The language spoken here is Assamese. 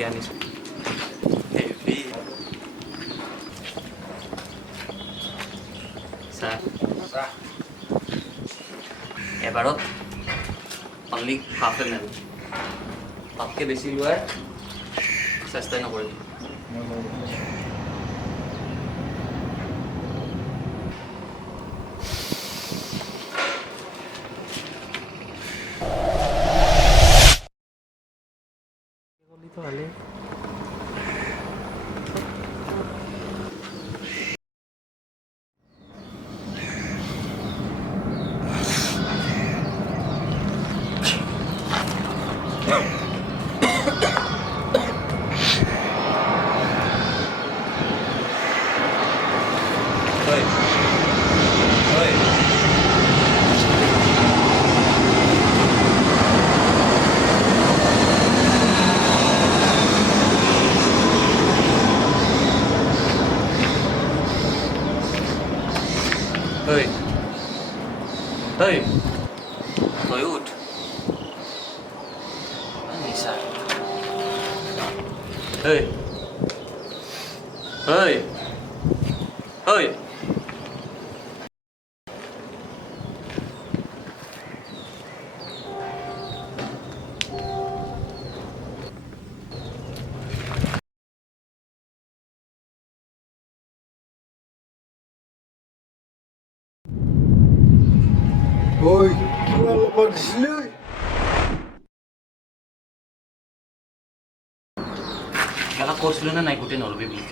কফি আনিছোঁ। হেভি চাহ এবাৰত অনলি হাফ ml, তাতকৈ বেছি লোৱাৰ চেষ্টাই নকৰিব। ভালেই Hey, hey, তই উঠ। নিশা hey, hey, hey. Oi, kenapa pagi sini? খেলা কৈছিলোঁ নে নাই গোটেই নলবি বুলি।